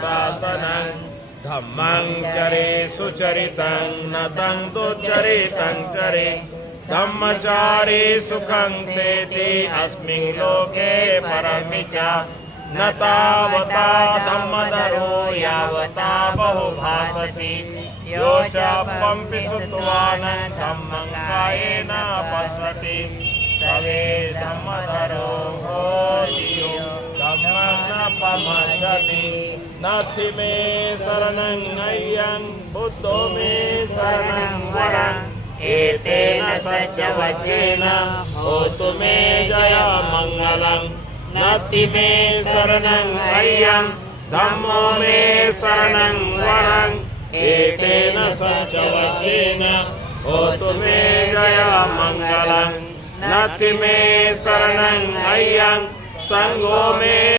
शासनं धम्मं चरे सुचरितं नतं दुचरितं चरे धम्मचारे सुखं सेति अस्मिन् लोके परमि च न तावता धम्मधरो यावता बहुभासति यो च पंपि सुत्वान् धम्मं कायेन पश्यति सवे धम्मधरो होतियो धम्मं न पश्यति नास्ति मे शरणं अय्यं बुद्धो मे शरणं वरं एतेन सत्यवचेन होतु मे जयमङ्गलं नास्ति मे शरणं अय्यं धम्मो मे शरणं वरं एतेन सत्यवचेन होतु मे जयमङ्गलं नास्ति मे शरणं अय्यं संघो मे